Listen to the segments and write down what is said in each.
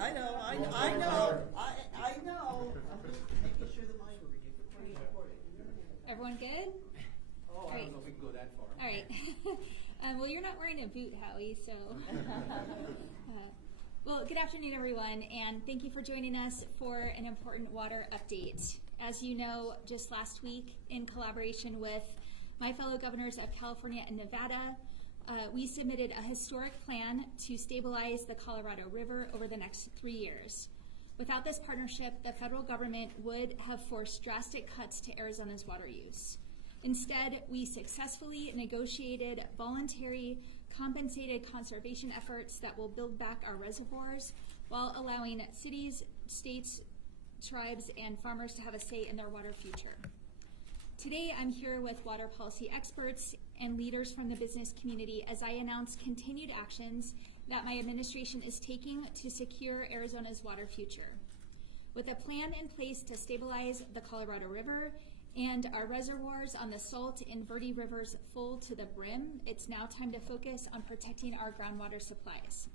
I know. I'm making sure that mine Everyone good? Oh, I don't know if we can go that far. All right. Well, you're not wearing a boot, Howie, so. Well, good afternoon, everyone, and thank you for joining us for an important water update. As you know, just last week, in collaboration with my fellow governors of California and Nevada, we submitted a historic plan to stabilize the Colorado River over the next 3 years. Without this partnership, the federal government would have forced drastic cuts to Arizona's water use. Instead, we successfully negotiated voluntary, compensated conservation efforts that will build back our reservoirs while allowing cities, states, tribes, and farmers to have a say in their water future. Today, I'm here with water policy experts and leaders from the business community as I announce continued actions that my administration is taking to secure Arizona's water future. With a plan in place to stabilize the Colorado River and our reservoirs on the Salt and Verde rivers full to the brim, it's now time to focus on protecting our groundwater supplies.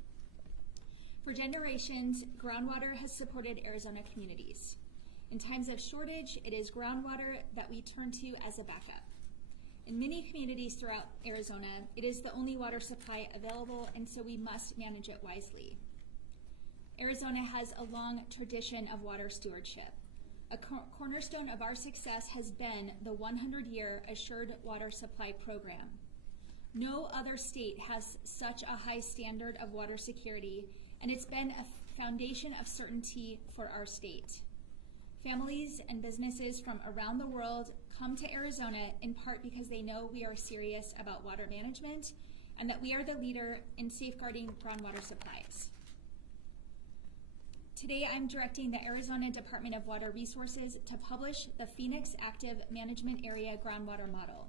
For generations, groundwater has supported Arizona communities. In times of shortage, it is groundwater that we turn to as a backup. In many communities throughout Arizona, it is the only water supply available, and so we must manage it wisely. Arizona has a long tradition of water stewardship. A cornerstone of our success has been the 100-year Assured Water Supply Program. No other state has such a high standard of water security, and it's been a foundation of certainty for our state. Families and businesses from around the world come to Arizona in part because they know we are serious about water management and that we are the leader in safeguarding groundwater supplies. Today, I'm directing the Arizona Department of Water Resources to publish the Phoenix Active Management Area Groundwater Model,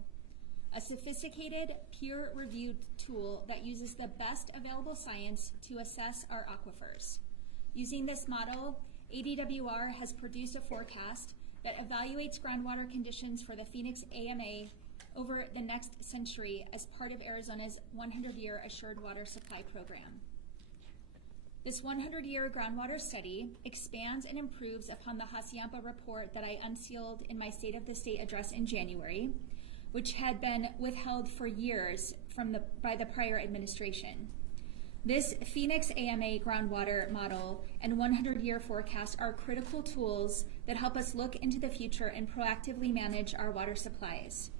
a sophisticated, peer-reviewed tool that uses the best available science to assess our aquifers. Using this model, ADWR has produced a forecast that evaluates groundwater conditions for the Phoenix AMA over the next century as part of Arizona's 100-year Assured Water Supply Program. This 100-year groundwater study expands and improves upon the Hacienda report that I unsealed in my State of the State address in January, which had been withheld for years by the prior administration. This Phoenix AMA groundwater model and 100-year forecast are critical tools that help us look into the future and proactively manage our water supplies.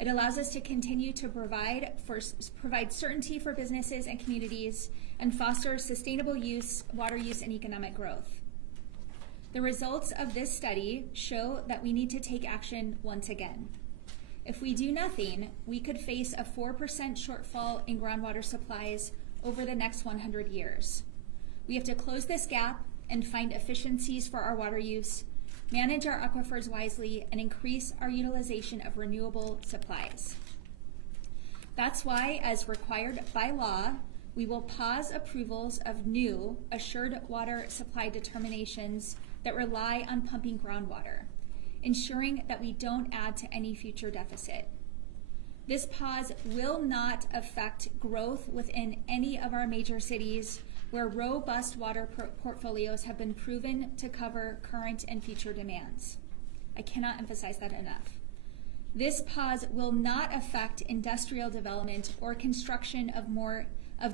It allows us to continue to provide certainty for businesses and communities and foster sustainable water use, and economic growth. The results of this study show that we need to take action once again. If we do nothing, we could face a 4% shortfall in groundwater supplies over the next 100 years. We have to close this gap and find efficiencies for our water use, manage our aquifers wisely, and increase our utilization of renewable supplies. That's why, as required by law, we will pause approvals of new assured water supply determinations that rely on pumping groundwater, ensuring that we don't add to any future deficit. This pause will not affect growth within any of our major cities where robust water portfolios have been proven to cover current and future demands. I cannot emphasize that enough. This pause will not affect industrial development or construction of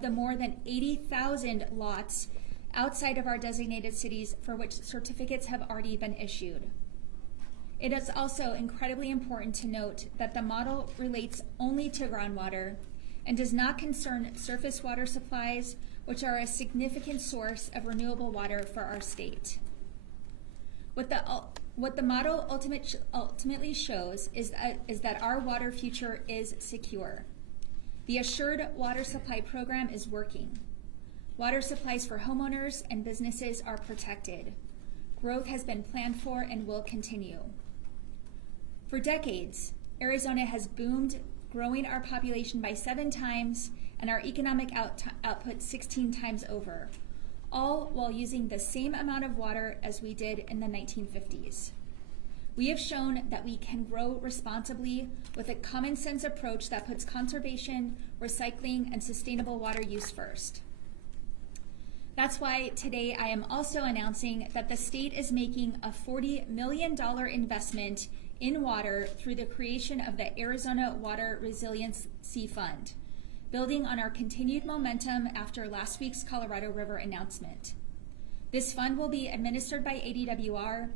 the more than 80,000 lots outside of our designated cities for which certificates have already been issued. It is also incredibly important to note that the model relates only to groundwater and does not concern surface water supplies, which are a significant source of renewable water for our state. What the model ultimately shows is that our water future is secure. The Assured Water Supply Program is working. Water supplies for homeowners and businesses are protected. Growth has been planned for and will continue. For decades, Arizona has boomed, growing our population by 7 times and our economic output 16 times over, all while using the same amount of water as we did in the 1950s. We have shown that we can grow responsibly with a common sense approach that puts conservation, recycling, and sustainable water use first. That's why today I am also announcing that the state is making a $40 million investment in water through the creation of the Arizona Water Resiliency Fund, building on our continued momentum after last week's Colorado River announcement. This fund will be administered by ADWR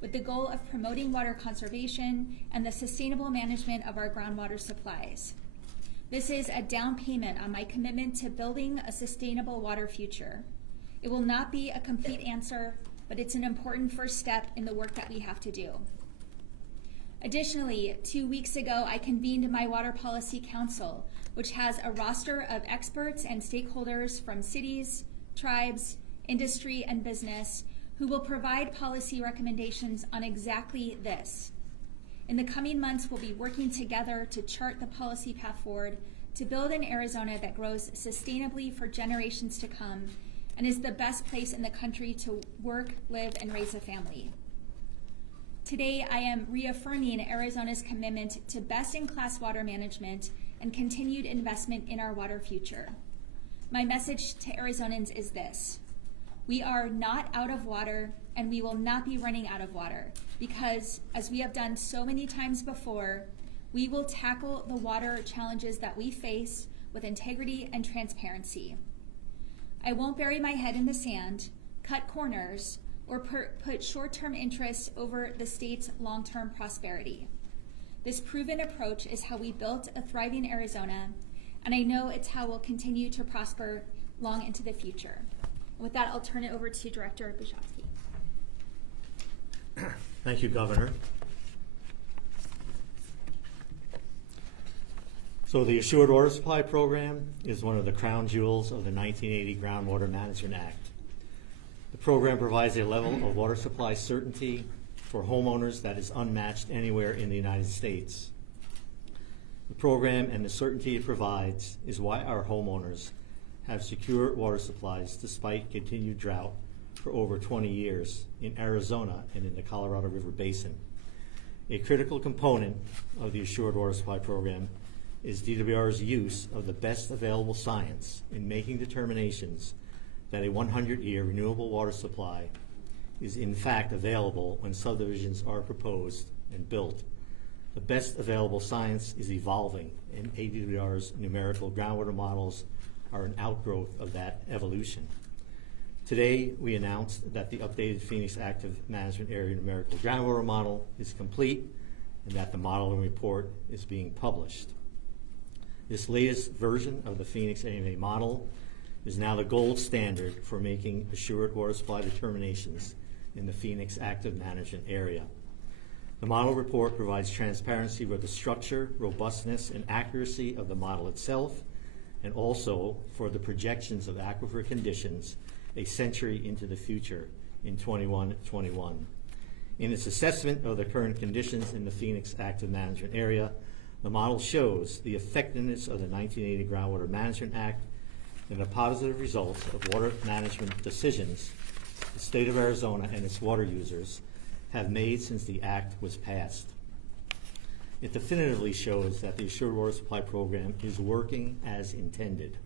with the goal of promoting water conservation and the sustainable management of our groundwater supplies. This is a down payment on my commitment to building a sustainable water future. It will not be a complete answer, but it's an important first step in the work that we have to do. Additionally, 2 weeks ago, I convened my Water Policy Council, which has a roster of experts and stakeholders from cities, tribes, industry, and business who will provide policy recommendations on exactly this. In the coming months, we'll be working together to chart the policy path forward to build an Arizona that grows sustainably for generations to come and is the best place in the country to work, live, and raise a family. Today, I am reaffirming Arizona's commitment to best-in-class water management and continued investment in our water future. My message to Arizonans is this: we are not out of water, and we will not be running out of water, because, as we have done so many times before, we will tackle the water challenges that we face with integrity and transparency. I won't bury my head in the sand, cut corners, or put short-term interests over the state's long-term prosperity. This proven approach is how we built a thriving Arizona, and I know it's how we'll continue to prosper long into the future. With that, I'll turn it over to Director Buschatzke. Thank you, Governor. So the Assured Water Supply Program is one of the crown jewels of the 1980 Groundwater Management Act. The program provides a level of water supply certainty for homeowners that is unmatched anywhere in the United States. The program and the certainty it provides is why our homeowners have secure water supplies despite continued drought for over 20 years in Arizona and in the Colorado River Basin. A critical component of the Assured Water Supply Program is DWR's use of the best available science in making determinations that a 100-year renewable water supply is in fact available when subdivisions are proposed and built. The best available science is evolving, and ADWR's numerical groundwater models are an outgrowth of that evolution. Today, we announced that the updated Phoenix Active Management Area numerical groundwater model is complete and that the modeling report is being published. This latest version of the Phoenix AMA model is now the gold standard for making assured water supply determinations in the Phoenix Active Management Area. The model report provides transparency with the structure, robustness, and accuracy of the model itself, and also for the projections of aquifer conditions a century into the future in 2121. In its assessment of the current conditions in the Phoenix Active Management Area, the model shows the effectiveness of the 1980 Groundwater Management Act and the positive results of water management decisions the state of Arizona and its water users have made since the act was passed. It definitively shows that the Assured Water Supply Program is working as intended.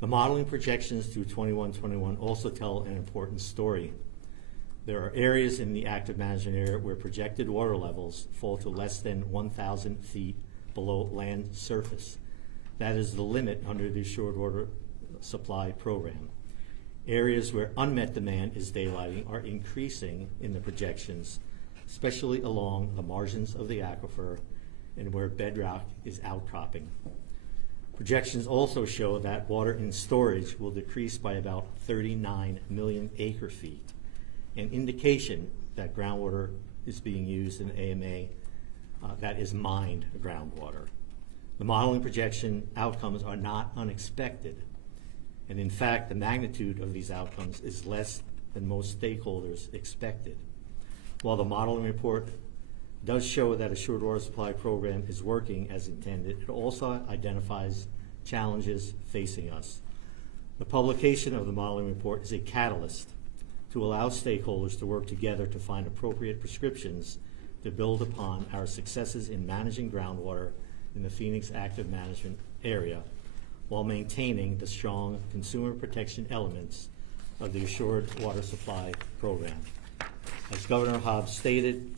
The modeling projections through 2121 also tell an important story. There are areas in the active management area where projected water levels fall to less than 1,000 feet below land surface. That is the limit under the Assured Water Supply Program. Areas where unmet demand is daylighting are increasing in the projections, especially along the margins of the aquifer and where bedrock is outcropping. Projections also show that water in storage will decrease by about 39 million acre feet, an indication that groundwater is being used in AMA that is mined groundwater. The modeling projection outcomes are not unexpected, and in fact, the magnitude of these outcomes is less than most stakeholders expected. While the modeling report does show that Assured Water Supply Program is working as intended, it also identifies challenges facing us. The publication of the modeling report is a catalyst to allow stakeholders to work together to find appropriate prescriptions to build upon our successes in managing groundwater in the Phoenix Active Management Area while maintaining the strong consumer protection elements of the Assured Water Supply Program. As Governor Hobbs stated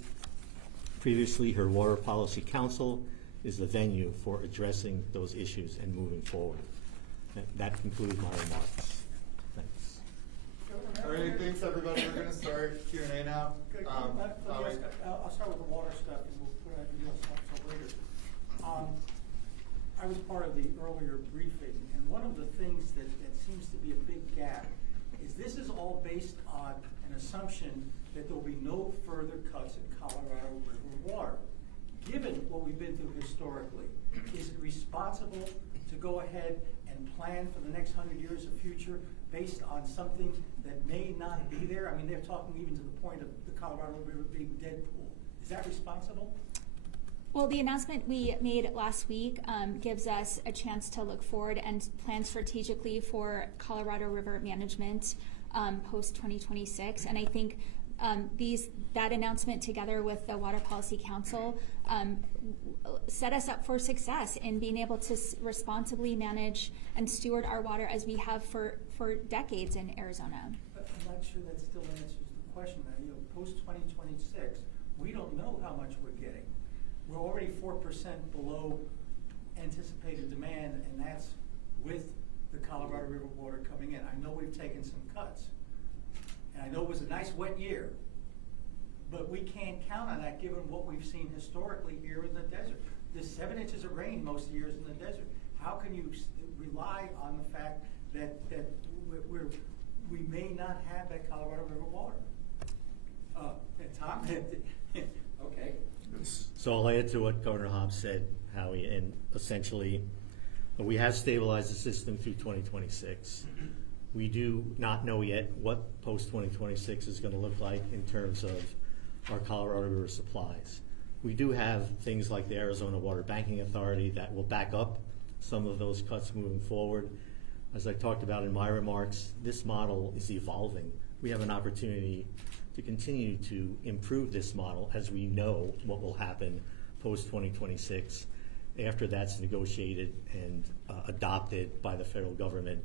previously, her Water Policy Council is the venue for addressing those issues and moving forward. That concludes my remarks. Thanks. All right, thanks everybody. We're gonna start Q&A now. Good. I'll start with the water stuff and we'll put it on stuff till later. I was part of the earlier briefing, and one of the things that seems to be a big gap is this is all based on an assumption that there will be no further cuts in Colorado River water. Given what we've been through historically, is it responsible to go ahead and plan for the next 100 years of future based on something that may not be there? I mean, they're talking even to the point of the Colorado River being dead pool. Is that responsible? Well, the announcement we made last week gives us a chance to look forward and plan strategically for Colorado River management post-2026. And I think that announcement together with the Water Policy Council set us up for success in being able to responsibly manage and steward our water as we have for decades in Arizona. But I'm not sure that still answers the question. Now, post-2026, we don't know how much we're getting. We're already 4% below anticipated demand, and that's with the Colorado River water coming in. I know we've taken some cuts, and I know it was a nice wet year, but we can't count on that given what we've seen historically here in the desert. There's 7 inches of rain most years in the desert. How can you rely on the fact that we may not have that Colorado River water? And Tom, okay. So I'll add to what Governor Hobbs said, Howie, and essentially we have stabilized the system through 2026. We do not know yet what post-2026 is going to look like in terms of our Colorado River supplies. We do have things like the Arizona Water Banking Authority that will back up some of those cuts moving forward. As I talked about in my remarks, this model is evolving. We have an opportunity to continue to improve this model as we know what will happen post-2026 after that's negotiated and adopted by the federal government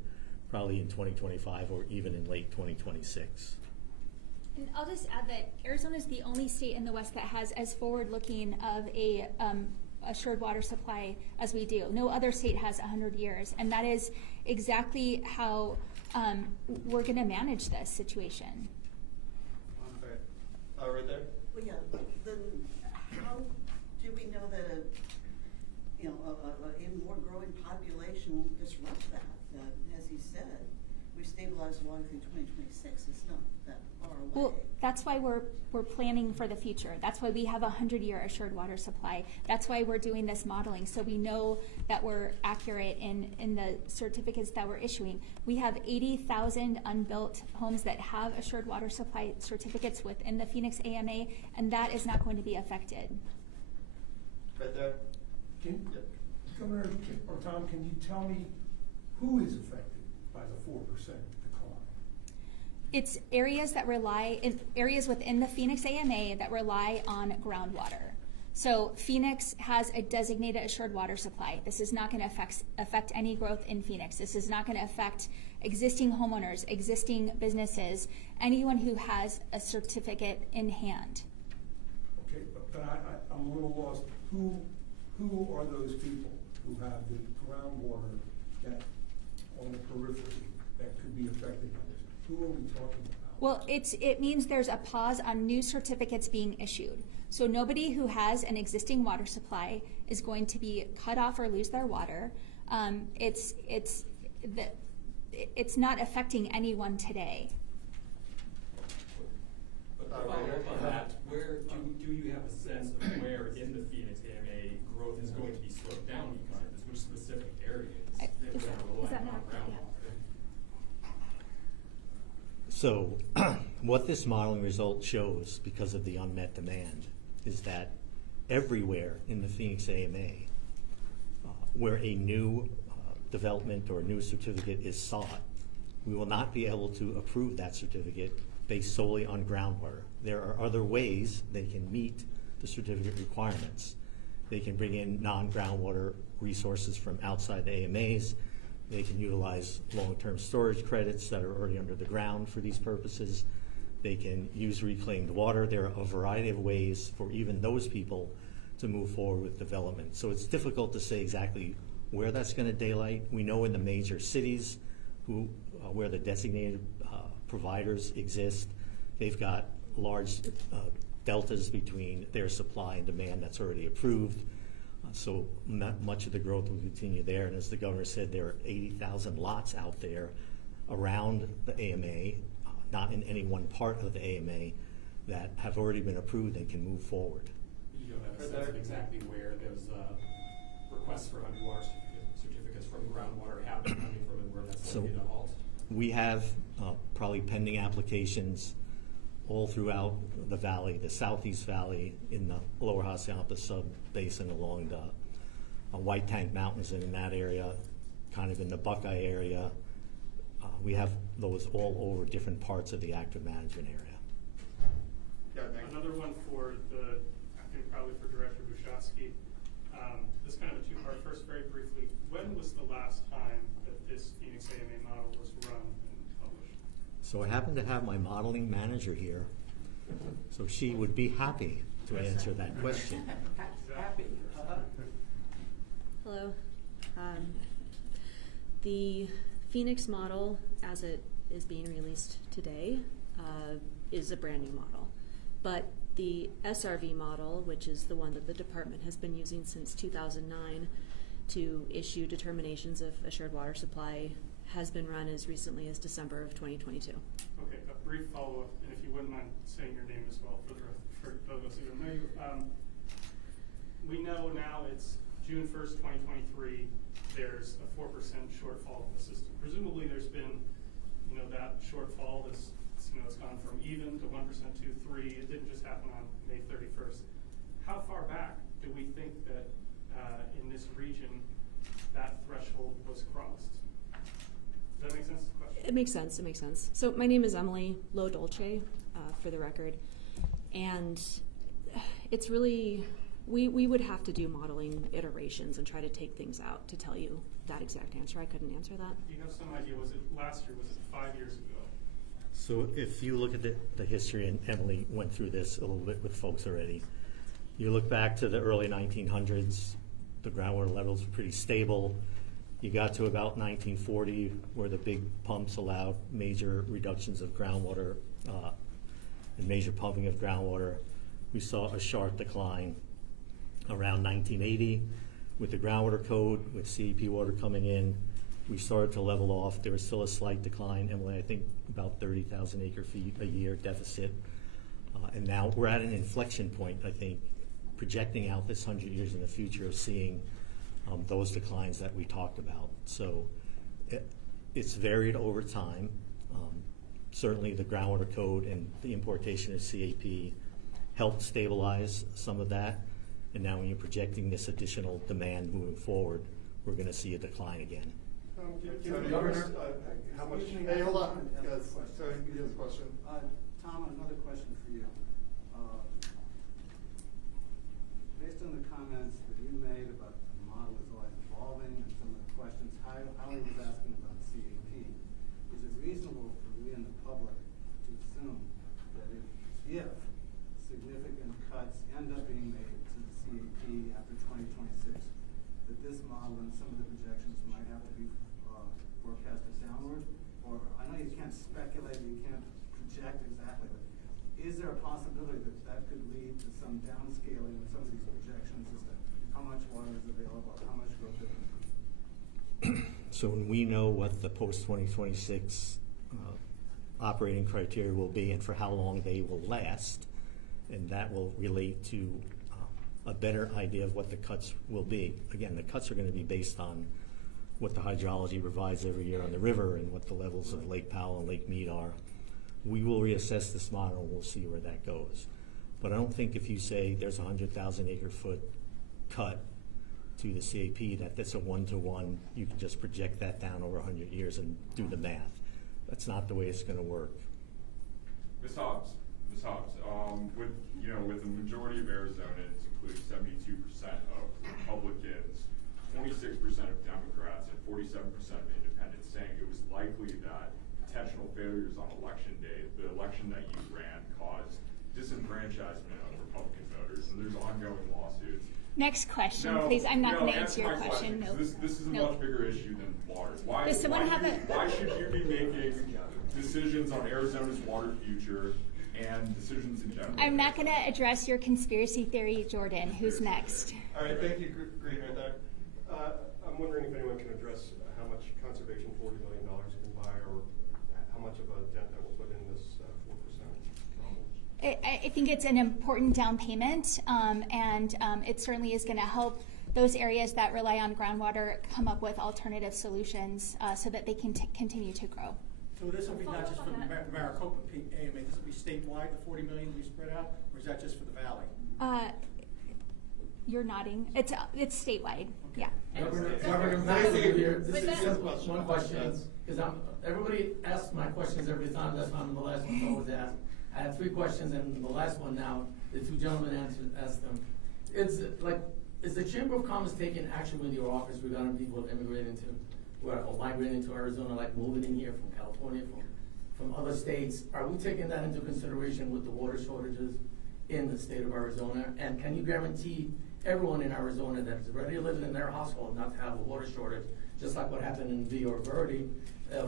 probably in 2025 or even in late 2026. And I'll just add that Arizona is the only state in the West that has as forward-looking of a assured water supply as we do. No other state has 100 years, and that is exactly how we're going to manage this situation. Right there. Well, yeah, then how do we know that a more growing population won't disrupt that? As he said, we stabilized water through 2026. It's not that far away. Well, that's why we're planning for the future. That's why we have a 100-year assured water supply. That's why we're doing this modeling, so we know that we're accurate in the certificates that we're issuing. We have 80,000 unbuilt homes that have assured water supply certificates within the Phoenix AMA, and that is not going to be affected. Right there. Governor or Tom, can you tell me who is affected by the 4% decline? It's areas within the Phoenix AMA that rely on groundwater. So Phoenix has a designated assured water supply. This is not going to affect any growth in Phoenix. This is not going to affect existing homeowners, existing businesses, anyone who has a certificate in hand. Okay, but I'm a little lost. Who are those people who have the groundwater that on the periphery that could be affected by this? Who are we talking about? Well, it means there's a pause on new certificates being issued. So nobody who has an existing water supply is going to be cut off or lose their water. It's not affecting anyone today. But to follow up on that, where do you have a sense of where in the Phoenix AMA growth is going to be slowed down because of this? Which specific areas that are relying on groundwater? So what this modeling result shows, because of the unmet demand, is that everywhere in the Phoenix AMA where a new development or a new certificate is sought, we will not be able to approve that certificate based solely on groundwater. There are other ways they can meet the certificate requirements. They can bring in non-groundwater resources from outside the AMAs. They can utilize long-term storage credits that are already under the ground for these purposes. They can use reclaimed water. There are a variety of ways for even those people to move forward with development. So it's difficult to say exactly where that's going to daylight. We know in the major cities where the designated providers exist, they've got large deltas between their supply and demand that's already approved. So much of the growth will continue there. And as the governor said, there are 80,000 lots out there around the AMA, not in any one part of the AMA, that have already been approved and can move forward. You don't have a sense of exactly where those requests for underwater certificates from groundwater have been coming from and where that's likely to halt? We have probably pending applications all throughout the valley, the Southeast Valley, in the lower Hassayampa sub-basin along the White Tank Mountains and in that area, kind of in the Buckeye area. We have those all over different parts of the active management area. Yeah, thank you. Another one for I think probably for Director Buschatzke. This is kind of a two-part. First, very briefly, when was the last time that this Phoenix AMA model was run and published? So I happen to have my modeling manager here, so she would be happy to answer that question. Happy. Hello. The Phoenix model, as it is being released today, is a brand new model. But the SRV model, which is the one that the department has been using since 2009 to issue determinations of assured water supply, has been run as recently as December of 2022. Okay, a brief follow-up, and if you wouldn't mind saying your name as well for those who don't know you. We know now it's June 1st, 2023. There's a 4% shortfall in the system. Presumably, there's been, that shortfall is, it's gone from even to 1% to 3. It didn't just happen on May 31st. How far back do we think that in this region that threshold was crossed? Does that make sense? It makes sense. It makes sense. So my name is Emily Lo Dolce, for the record, and it's really we would have to do modeling iterations and try to take things out to tell you that exact answer. I couldn't answer that. Do you have some idea? Was it last year? Was it 5 years ago? So if you look at the history, and Emily went through this a little bit with folks already, you look back to the early 1900s, the groundwater levels were pretty stable. You got to about 1940, where the big pumps allowed major reductions of groundwater and major pumping of groundwater. We saw a sharp decline around 1980 with the groundwater code, with CEP water coming in. We started to level off. There was still a slight decline, Emily, I think about 30,000 acre feet a year deficit. And now we're at an inflection point, I think, projecting out this 100 years in the future of seeing those declines that we talked about. So it's varied over time. Certainly the groundwater code and the importation of CAP helped stabilize some of that. And now when you're projecting this additional demand moving forward, we're going to see a decline again. Governor, how much? Hey, hold on. Yes, sorry, you have a question. Tom, another question for you. Based on the comments that you made about the model is always evolving and some of the questions Howie was asking about CAP, is it reasonable for we in the public to assume that if significant cuts end up being made to the CAP after 2026, that this model and some of the projections might have to be forecasted downward? Or I know you can't speculate, you can't project exactly, but is there a possibility that that could lead to some downscaling of some of these projections as to how much water is available, how much growth there is? So when we know what the post-2026 operating criteria will be and for how long they will last, and that will relate to a better idea of what the cuts will be. Again, the cuts are going to be based on what the hydrology provides every year on the river and what the levels of Lake Powell and Lake Mead are. We will reassess this model and we'll see where that goes. But I don't think if you say there's a 100,000 acre foot cut to the CAP, that's a one-to-one, you can just project that down over 100 years and do the math. That's not the way it's going to work. Ms. Hobbs, with the majority of Arizonans, including 72% of Republicans, 26% of Democrats, and 47% of likely that potential failures on election day, the election that you ran, caused disenfranchisement of Republican voters, and there's ongoing lawsuits. Next question, No, please. I'm not no, going to answer your my question. No. 'cause This is a No. much bigger issue than water. Why Does someone have a- why should you be making decisions on Arizona's water future and decisions in general? I'm not going to address your conspiracy theory, Jordan. Who's next? All right, thank you, Green, right there. I'm wondering if anyone can address how much conservation $40 million can buy, or how much of a dent that will put in this 4% problem. I think it's an important down payment, and it certainly is going to help those areas that rely on groundwater come up with alternative solutions so that they can continue to grow. So this will be not just for the Maricopa AMA, this will be statewide, the 40 million we spread out, or is that just for the valley? You're nodding. It's statewide. Yeah. Governor Massey here. This is simple. One question, because everybody asks my questions every time. That's why I'm the last one to always ask. I have 3 questions, and the last one now, the 2 gentlemen asked them. It's like, is the Chamber of Commerce taking action with your office regarding people immigrating to, or migrating to Arizona, like moving in here from California, from other states? Are we taking that into consideration with the water shortages in the state of Arizona? And can you guarantee everyone in Arizona that is already living in their household not to have a water shortage, just like what happened in V or Verde?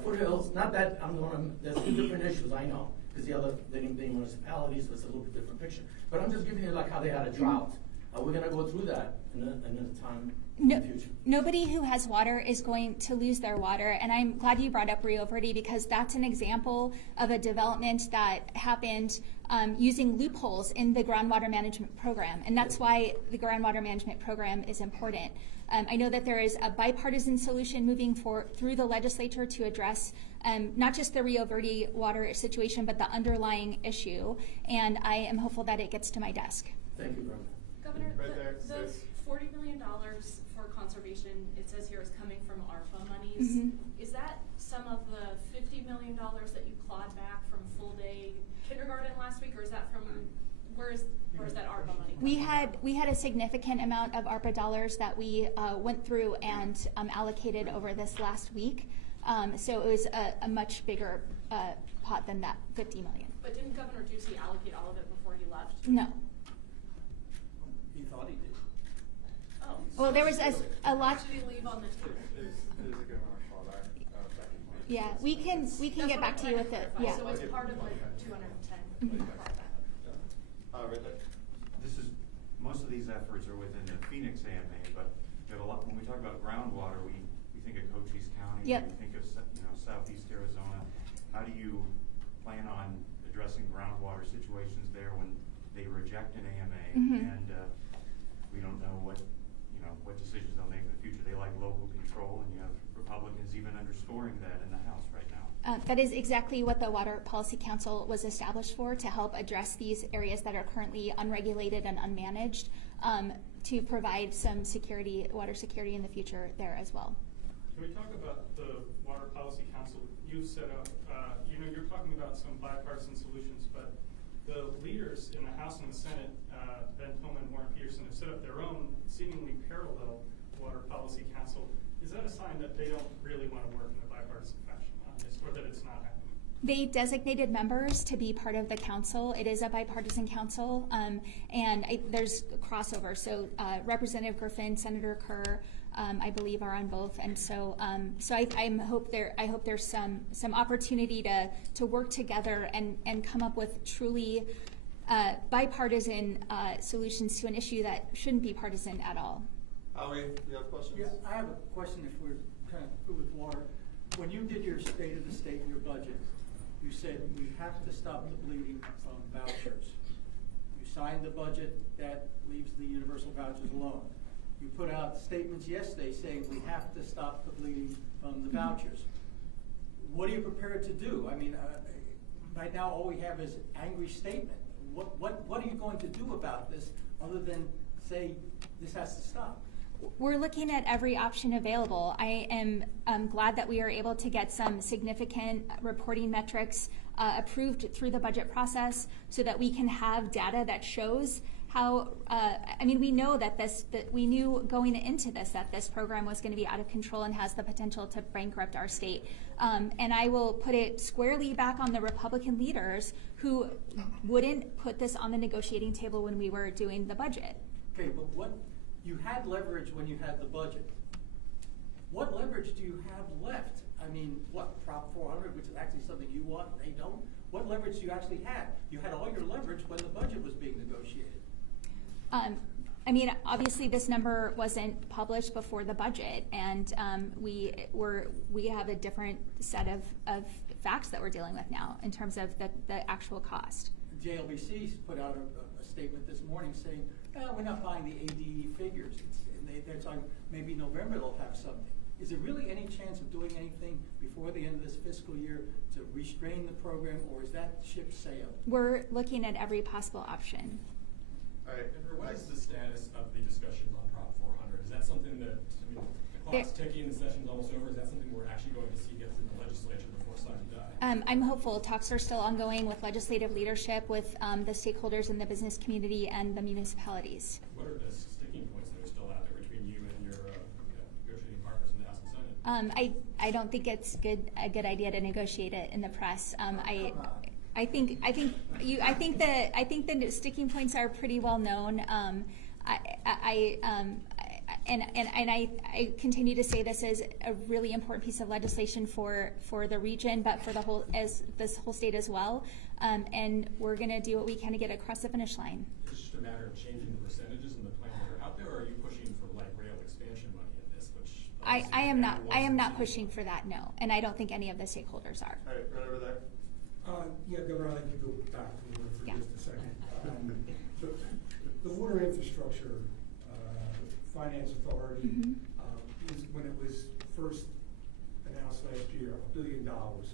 Foothills, not that I'm going to, there's 2 different issues, I know, because the other, they didn't be municipalities, so it's a little bit different picture. But I'm just giving you like how they had a drought. Are we going to go through that in a time in the future? Nobody who has water is going to lose their water, and I'm glad you brought up Rio Verde because that's an example of a development that happened using loopholes in the groundwater management program, and that's why the groundwater management program is important. I know that there is a bipartisan solution moving through the legislature to address not just the Rio Verde water situation, but the underlying issue, and I am hopeful that it gets to my desk. Thank you, Governor. Governor, Right there, the sis. $40 million for conservation, it says here, is coming from ARPA monies. Mhm. Is that some of the $50 million that you clawed back from full-day kindergarten last week, or is that from, where is that ARPA money coming from? We had a significant amount of ARPA dollars that we went through and allocated over this last week. So it was a much bigger pot than that $50 million. But didn't Governor Ducey allocate all of it before he left? No. He thought he did. Oh. Well, there was a lot. Did he leave on the table? There's a good amount of clawback, back in March. Yeah, we can get back to you with it. Yeah. So it's part of the 210 clawback. Right there. This is, most of these efforts are within the Phoenix AMA, but we have a lot, when we talk about groundwater, we think of Cochise County, Yep. we think of southeast Arizona. How do you plan on addressing groundwater situations there when they reject an AMA and we don't know what decisions they'll make in the future? They like local control, and you have Republicans even underscoring that in the House right now. That is exactly what the Water Policy Council was established for, to help address these areas that are currently unregulated and unmanaged, to provide some water security in the future there as well. Can we talk about the Water Policy Council you've set up? You're talking about some bipartisan solutions, but the leaders in the House and the Senate, Ben Tillman and Warren Peterson, have set up their own seemingly parallel Water Policy Council. Is that a sign that they don't really want to work in a bipartisan fashion on this, or that it's not happening? They designated members to be part of the council. It is a bipartisan council, and there's crossover. So Representative Griffin, Senator Kerr, I believe, are on both, and so I hope there's some opportunity to work together and come up with truly bipartisan solutions to an issue that shouldn't be partisan at all. Howie, you have questions? Yeah, I have a question if we're kind of through with water. When you did your state of the state, your budget, you said we have to stop the bleeding from vouchers. You signed the budget, that leaves the universal vouchers alone. You put out statements yesterday saying we have to stop the bleeding from the vouchers. What are you prepared to do? I mean, right now all we have is angry statement. What are you going to do about this other than say this has to stop? We're looking at every option available. I am glad that we are able to get some significant reporting metrics approved through the budget process so that we can have data that shows how, we know that we knew going into this that this program was going to be out of control and has the potential to bankrupt our state. And I will put it squarely back on the Republican leaders who wouldn't put this on the negotiating table when we were doing the budget. Okay, but you had leverage when you had the budget. What leverage do you have left? I mean, what, Prop 400, which is actually something you want and they don't? What leverage do you actually have? You had all your leverage when the budget was being negotiated. Obviously this number wasn't published before the budget, and we have a different set of facts that we're dealing with now in terms of the actual cost. JLBC put out a statement this morning saying, we're not buying the ADE figures. They're talking maybe November they'll have something. Is there really any chance of doing anything before the end of this fiscal year to restrain the program, or is that ship sailed? We're looking at every possible option. All right. What is the status of the discussions on Prop 400? Is that something that, the clock's ticking, the session's almost over, is that something we're actually going to see get through the legislature before signing die? I'm hopeful. Talks are still ongoing with legislative leadership, with the stakeholders in the business community and the municipalities. What are the sticking points that are still out there between you and your negotiating partners in the House and Senate? I don't think it's a good idea to negotiate it in the press. I think the sticking points are pretty well known. I continue to say this is a really important piece of legislation for the region, but for this whole state as well. And we're going to do what we can to get across the finish line. It's just a matter of changing the percentages and the plans that are out there, or are you pushing for light rail expansion money in this? Which I am not pushing for that, no, and I don't think any of the stakeholders are. All right, right over there. Governor, I'd like to go back to water for just a second. The Water Infrastructure Finance Authority, when it was first announced last year, $1 billion was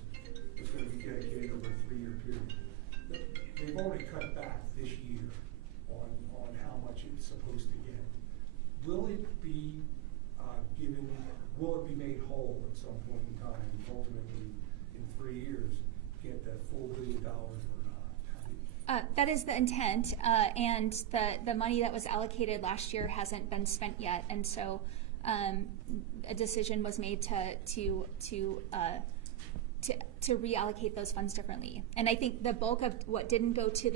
going to be dedicated over a 3-year period. They've already cut back this year on how much it's supposed to get. Will it be will it be made whole at some point in time, ultimately in 3 years? Get that full $1 billion or not? That is the intent, and the money that was allocated last year hasn't been spent yet, and so a decision was made to reallocate those funds differently. And I think the bulk of what didn't go to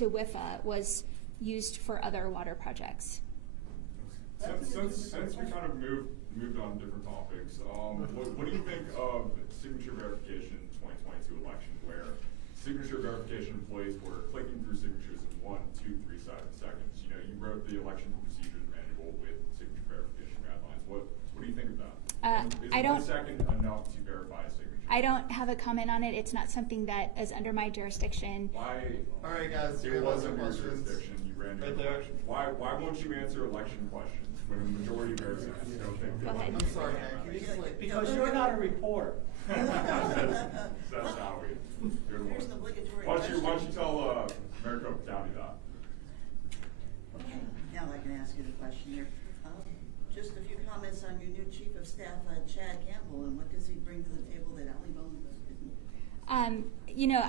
WIFA was used for other water projects. Since we kind of moved on to different topics, what do you think of signature verification 2022 election, where signature verification employees were clicking through signatures in 1, 2, 3 seconds? You wrote the election procedures manual with signature verification guidelines. What do you think of that? Is 1 second enough to verify a signature? I don't have a comment on it. It's not something that is under my jurisdiction. Why? All right, guys. It was under your jurisdiction. You ran your election. Why won't you answer election questions when a majority of your senators don't think? Go ahead. I'm sorry, man. Can you just Because you're not a reporter. That's how we do it. Here's an obligatory Why don't you question. tell Maricopa County that? Okay, now I can ask you the question here. Just a few comments on your new Chief of Staff, Chad Campbell, and what does he bring to the table that Ali Bone isn't? I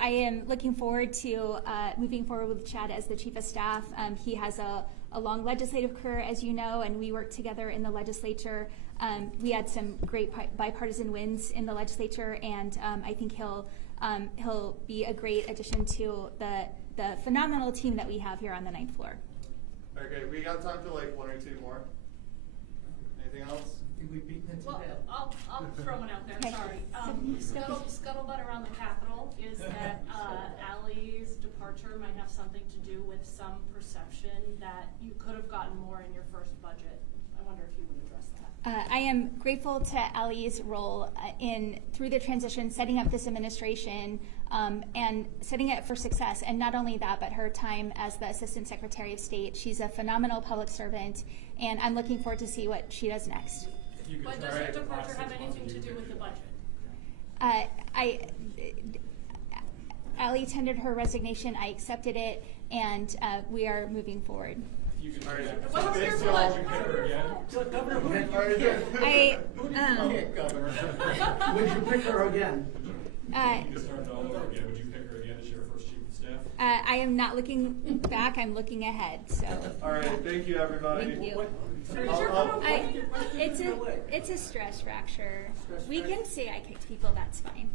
am looking forward to moving forward with Chad as the Chief of Staff. He has a long legislative career, as you know, and we worked together in the legislature. We had some great bipartisan wins in the legislature, and I think he'll be a great addition to the phenomenal team that we have here on the 9th floor. Okay, we got time for like 1 or 2 more. Anything else? I think we've beaten it to Well, death. I'll throw one out there, Okay. sorry. Scuttlebutt around the Capitol is that Ali's departure might have something to do with some perception that you could have gotten more in your first budget. I wonder if you would address that. I am grateful to Ali's role through the transition, setting up this administration and setting it for success. And not only that, but her time as the Assistant Secretary of State. She's a phenomenal public servant, and I'm looking forward to see what she does next. But does her departure have anything to do with the budget? Ali tendered her resignation. I accepted it, and we are moving forward. If you could. All right. What was your Thanks, foot? y'all. Would you pick her again? Governor, who did All right, Would you pick her again? You could start it all over again. Would you pick her again as your first chief of staff? I am not looking back, I'm looking ahead, so. All right, thank you, everybody. Thank you. It's a stress fracture. We can say I kicked people, that's fine.